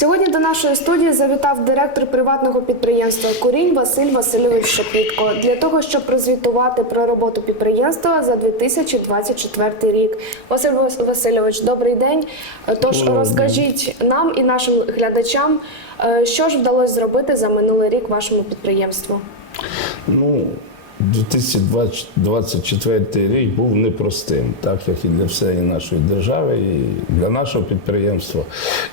Сьогодні до нашої студії завітав директор приватного підприємства Курінь Василь Васильович Шепітко для того, щоб прозвітувати про роботу підприємства за 2024 рік. Василь Вас- Васильович, добрий день. Тож розкажіть нам і нашим глядачам, е, що ж вдалося зробити за минулий рік вашому підприємству. Ну, 2024 рік був непростим, так як і для всієї нашої держави, і для нашого підприємства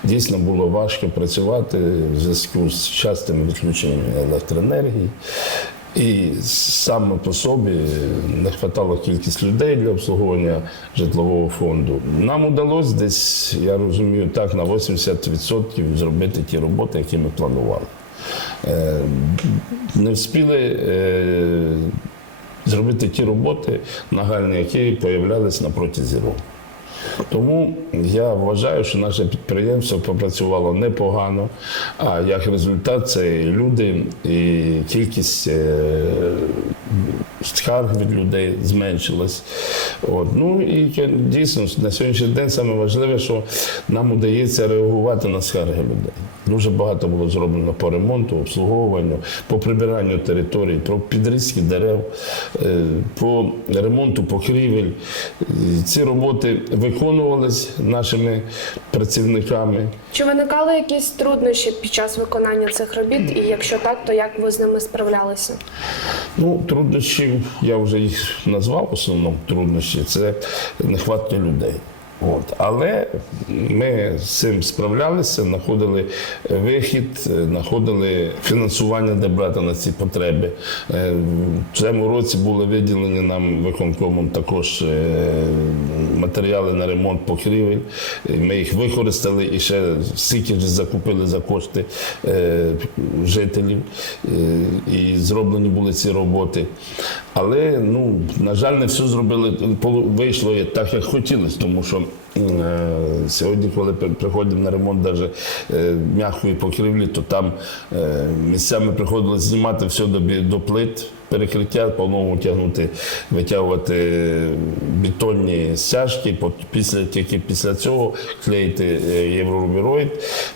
дійсно було важко працювати в зв'язку з частими відключеннями електроенергії. І саме по собі не вистачало кількість людей для обслуговування житлового фонду. Нам удалося десь, я розумію, так на 80% зробити ті роботи, які ми планували. Е, Не встигли е, зробити ті роботи нагальні, які появлялись на протязі року. Тому я вважаю, що наше підприємство попрацювало непогано, а як результат це і люди, і кількість е, скарг від людей зменшилась. От. Ну і дійсно на сьогоднішній день саме важливе, що нам удається реагувати на скарги людей. Дуже багато було зроблено по ремонту, обслуговуванню, по прибиранню територій, по підрізки дерев, е, по ремонту покрівель. Ці роботи виконувались нашими працівниками. Чи виникали якісь труднощі під час виконання цих робіт? І якщо так, то як ви з ними справлялися? Ну, труднощів я вже їх назвав основному труднощі це нехватка людей. От. Але ми з цим справлялися, знаходили вихід, знаходили фінансування, де брати на ці потреби. Е, В цьому році були виділені нам виконкомом також е, матеріали на ремонт покрівель. Ми їх використали і ще стільки ж закупили за кошти е, жителів. Е, І зроблені були ці роботи. Але, ну, на жаль, не все зробили, вийшло так, як хотілося, тому що е, сьогодні, коли приходимо на ремонт даже, е, м'якої покрівлі, то там е, місцями приходилось знімати все до, плит. Перекриття по-новому тягнути, витягувати бетонні стяжки, після, тільки після цього клеїти єврорубіроїд.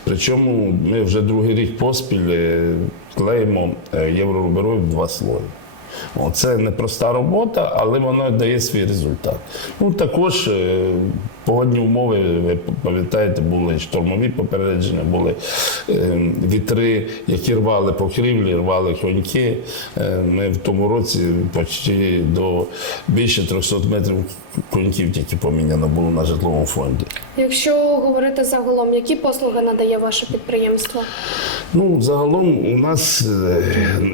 Причому ми вже другий рік поспіль клеїмо єврорубіроїд в два слої. Це непроста робота, але вона дає свій результат. Ну, також е, погодні умови, ви пам'ятаєте, були штормові попередження, були е, вітри, які рвали покрівлі, рвали коньки. Е, ми в тому році почти до більше 300 метрів коньків тільки поміняно було на житловому фонді. Якщо говорити загалом, які послуги надає ваше підприємство? Ну, загалом у нас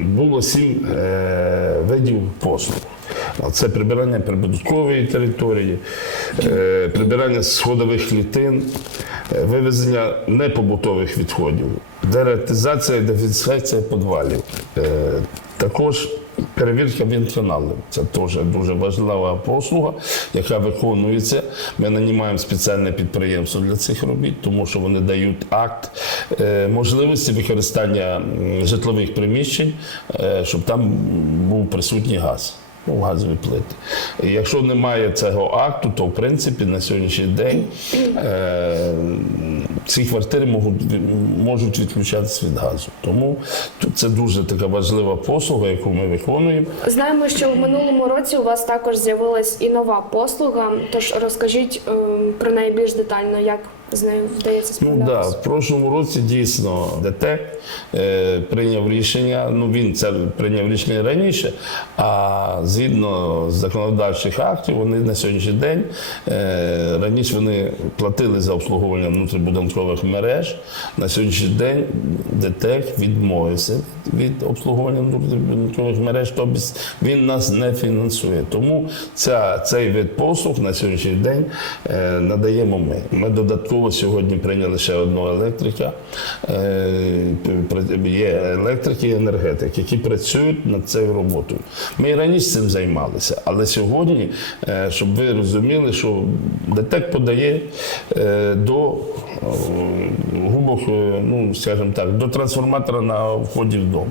було сім е, видів послуг. Це прибирання прибудинкової території, е, прибирання сходових клітин, е, вивезення непобутових відходів, дератизація і дезінфекція підвалів. Е, Також перевірка вінканалів. Це теж дуже важлива послуга, яка виконується. Ми нанімаємо спеціальне підприємство для цих робіт, тому що вони дають акт е, можливості використання житлових приміщень, е, щоб там був присутній газ. Ну, газові плити. І якщо немає цього акту, то в принципі на сьогоднішній день е, ці квартири можуть, можуть відключатися від газу. Тому це дуже така важлива послуга, яку ми виконуємо. Знаємо, що в минулому році у вас також з'явилась і нова послуга. Тож розкажіть ем, про неї більш детально, як з нею вдається Ну да, в прошлому році дійсно ДТЕК е, прийняв рішення. Ну він це прийняв рішення раніше, а згідно з законодавчих актів, вони на сьогоднішній день е, раніше вони платили за обслуговування внутрібудинкових мереж. На сьогоднішній день ДТЕК відмовився від обслуговування внутрібудинкових мереж, тобто він нас не фінансує. Тому ця, цей вид послуг на сьогоднішній день е, надаємо ми. Ми додатково сьогодні прийняли ще одного електрика. Е, Є електрики і енергетики, які працюють над цією роботою. Ми і раніше цим займалися, але сьогодні, е, щоб ви розуміли, що ДТЕК подає е, до губок, ну скажімо так, до трансформатора на вході в дом.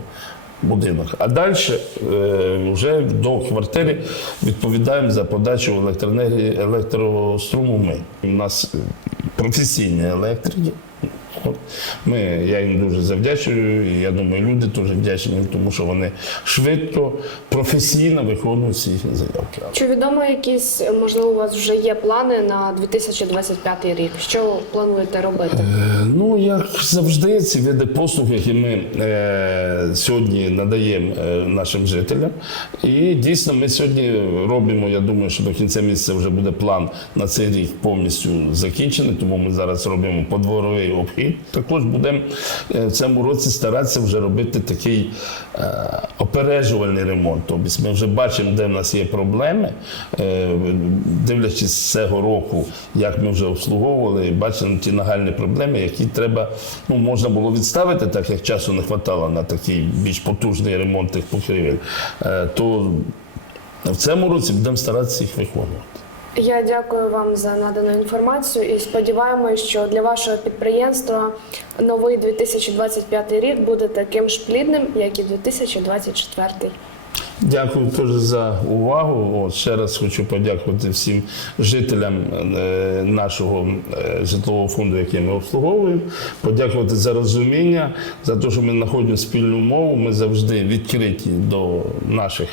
Будинок. А далі е, вже до квартири відповідаємо за подачу електроенергії, електроструму ми. У нас професійні електрики. Ми, я їм дуже завдячую, і я думаю, люди теж вдячні, тому що вони швидко, професійно виконують всі заявки. Чи відомо якісь, можливо, у вас вже є плани на 2025 рік? Що плануєте робити? Е, Ну, як завжди, ці види послуг, які ми е, сьогодні надаємо е, нашим жителям. І дійсно ми сьогодні робимо, я думаю, що до кінця місяця вже буде план на цей рік повністю закінчений, тому ми зараз робимо подворовий обхід. Також будемо е, в цьому році старатися вже робити такий е, опережувальний ремонт. Тобто ми вже бачимо, де в нас є проблеми, е, дивлячись цього року, як ми вже обслуговували, бачимо ті нагальні проблеми, які треба, ну можна було відставити, так як часу не вистачало на такий більш потужний ремонт тих покрівель, то в цьому році будемо старатися їх виконувати. Я дякую вам за надану інформацію і сподіваємось, що для вашого підприємства новий 2025 рік буде таким ж плідним, як і 2024. Дякую теж за увагу. От, ще раз хочу подякувати всім жителям е, нашого е, житлового фонду, який ми обслуговуємо. Подякувати за розуміння, за те, що ми знаходимо спільну мову. Ми завжди відкриті до наших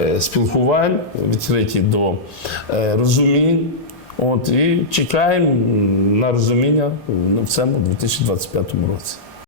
е, спілкувань, відкриті до розумінь. От, і чекаємо на розуміння в цьому 2025 році.